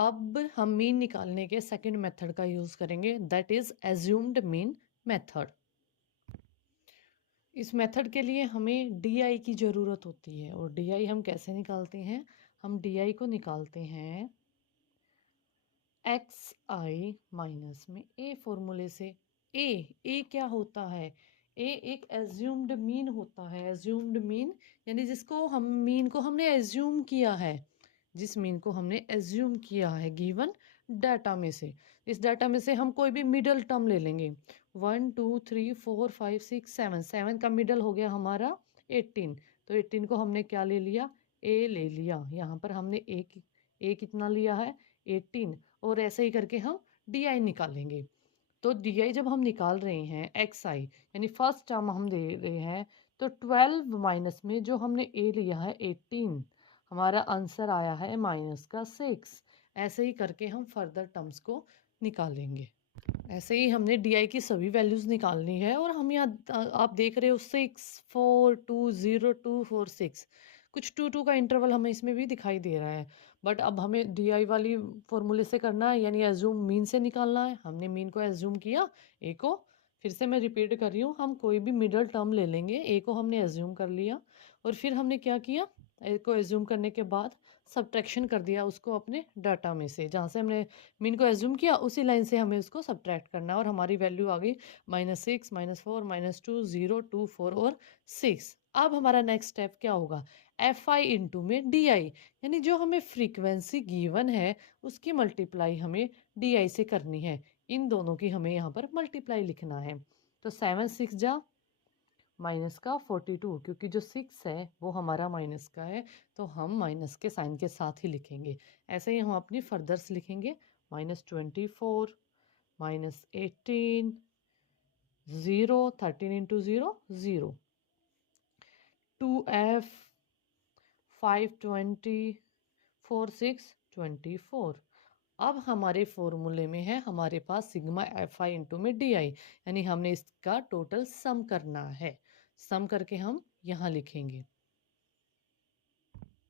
अब हम मीन निकालने के सेकंड मेथड का यूज़ करेंगे, that is assumed mean method. इस मेथड के लिए हमें डी की ज़रूरत होती है। और डी हम कैसे निकालते हैं? हम डी को निकालते हैं एक्स आई माइनस में ए फॉर्मूले से। ए क्या होता है? ए एक एज्यूम्ड मीन होता है। एज्यूम्ड मीन यानी जिसको हम मीन को हमने एज्यूम किया है, जिस मीन को हमने एज्यूम किया है गिवन डाटा में से। इस डाटा में से हम कोई भी मिडल टर्म ले लेंगे। 1 2 3 4 5 6 7, 7 का मिडल हो गया हमारा 18। तो 18 को हमने क्या ले लिया? ए ले लिया। यहाँ पर हमने ए कितना लिया है? 18। और ऐसे ही करके हम डी निकालेंगे। तो डी जब हम निकाल रहे हैं एक्स आई यानी फर्स्ट टर्म हम दे रहे हैं, तो 12 माइनस में जो हमने ए लिया है 18, हमारा आंसर आया है माइनस का 6। ऐसे ही करके हम फर्दर टर्म्स को निकालेंगे। ऐसे ही हमने डी की सभी वैल्यूज़ निकालनी है। और हम यहाँ आप देख रहे हो 6 4 2 0 2 4 6, कुछ 2 2 का इंटरवल हमें इसमें भी दिखाई दे रहा है। बट अब हमें डी वाली फॉर्मूले से करना है, यानी एज्यूम मीन से निकालना है। हमने मीन को एज्यूम किया, ए को फिर से मैं रिपीट कर रही हूँ, हम कोई भी मिडल टर्म ले लेंगे। ए को हमने एज्यूम कर लिया और फिर हमने क्या किया? ए को एज्यूम करने के बाद सब्ट्रैक्शन कर दिया उसको अपने डाटा में से। जहाँ से हमने मीन को एज्यूम किया उसी लाइन से हमें उसको सब्ट्रैक्ट करना है। और हमारी वैल्यू आ गई -6 -4 -2 0 2 4 और 6। अब हमारा नेक्स्ट स्टेप क्या होगा? एफ आई इंटू में डी आई, यानी जो हमें फ्रीक्वेंसी गिवन है उसकी मल्टीप्लाई हमें डी आई से करनी है। इन दोनों की हमें यहाँ पर मल्टीप्लाई लिखना है। तो 7 6 जा माइनस का 42, क्योंकि जो 6 है वो हमारा माइनस का है, तो हम माइनस के साइन के साथ ही लिखेंगे। ऐसे ही हम अपनी फर्दर्स लिखेंगे। -24 -18 0 13 इंटू 0 0 2f 5 20 4 6 24। अब हमारे फॉर्मूले में है हमारे पास सिग्मा एफ आई इंटू में डी आई, यानी हमने इसका टोटल सम करना है। सम करके हम यहाँ लिखेंगे।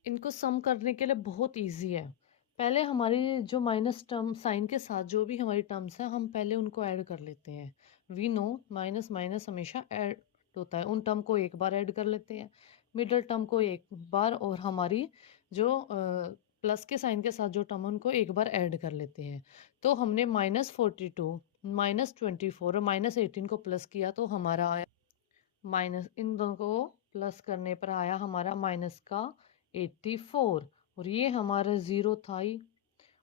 इनको सम करने के लिए बहुत इजी है। पहले हमारी जो माइनस टर्म साइन के साथ जो भी हमारी टर्म्स हैं, हम पहले उनको ऐड कर लेते हैं। वी नो माइनस माइनस हमेशा ऐड होता है। उन टर्म को एक बार ऐड कर लेते हैं, मिडल टर्म को एक बार, और हमारी जो प्लस के साइन के साथ जो टर्म उनको एक बार ऐड कर लेते हैं। तो हमने -42 -24 और -18 को प्लस किया तो हमारा आया माइनस, इन दोनों को प्लस करने पर आया हमारा माइनस का 84। और ये हमारा ज़ीरो था ही,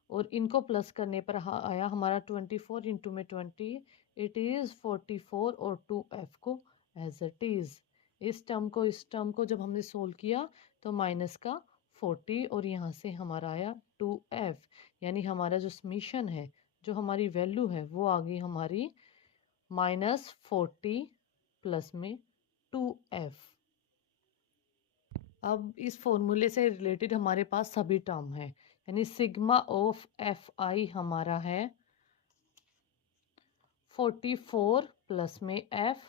और इनको प्लस करने पर आया हमारा 24 इंटू में 20, इट इज़ 44 और 2f को एज इट इज़। इस टर्म को जब हमने सोल्व किया तो माइनस का 40 और यहाँ से हमारा आया 2f, यानी हमारा जो समीशन है, जो हमारी वैल्यू है वो आ गई हमारी -40 प्लस में 2f। अब इस फॉर्मूले से रिलेटेड हमारे पास सभी टर्म है, यानी सिग्मा ऑफ एफ आई हमारा है 44 प्लस में F,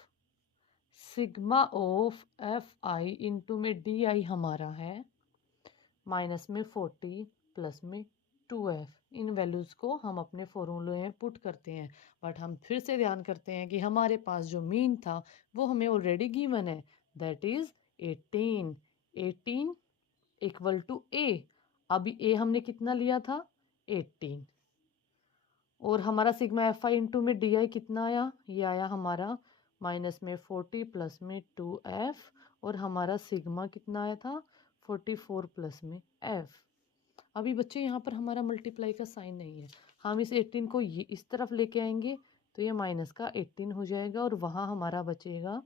sigma of F I into में डी आई हमारा है माइनस में 40 प्लस में 2f। इन वैल्यूज़ को हम अपने फॉर्मूले में पुट करते हैं। बट हम फिर से ध्यान करते हैं कि हमारे पास जो मीन था वो हमें ऑलरेडी गिवन है, दैट इज़ 18। 18 इक्वल टू ए। अभी ए हमने कितना लिया था? 18। और हमारा सिग्मा एफ आई इंटू में डी आई कितना आया? ये आया हमारा माइनस में 40 प्लस में 2f। और हमारा सिग्मा कितना आया था? 44 प्लस में f। अभी बच्चे यहाँ पर हमारा मल्टीप्लाई का साइन नहीं है, हम इस 18 को ये इस तरफ लेके आएंगे तो ये माइनस का 18 हो जाएगा, और वहाँ हमारा बचेगा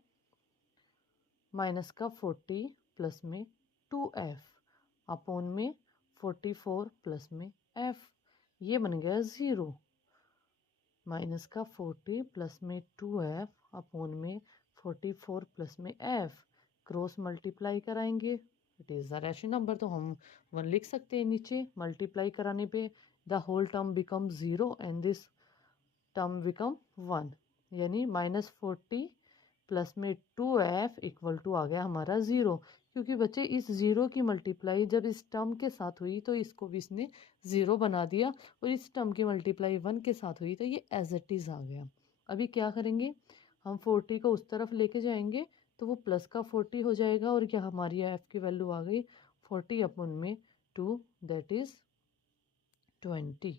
माइनस का 40 प्लस में 2f अपॉन में 44 प्लस में f। ये बन गया 0। माइनस का 40 प्लस में 2f अपॉन में 44 प्लस में f, क्रॉस मल्टीप्लाई कराएंगे, it is a rational number, तो हम 1 लिख सकते हैं नीचे। मल्टीप्लाई कराने पे the whole term become 0 and this term become 1, यानी -40 प्लस में 2f इक्वल टू आ गया हमारा 0, क्योंकि बच्चे इस ज़ीरो की मल्टीप्लाई जब इस टर्म के साथ हुई तो इसको भी इसने ज़ीरो बना दिया, और इस टर्म की मल्टीप्लाई 1 के साथ हुई तो ये एज इट इज़ आ गया। अभी क्या करेंगे, हम 40 को उस तरफ लेके जाएंगे तो वो प्लस का 40 हो जाएगा, और क्या हमारी एफ की वैल्यू आ गई 40 अपॉन में 2, दैट इज़ 20।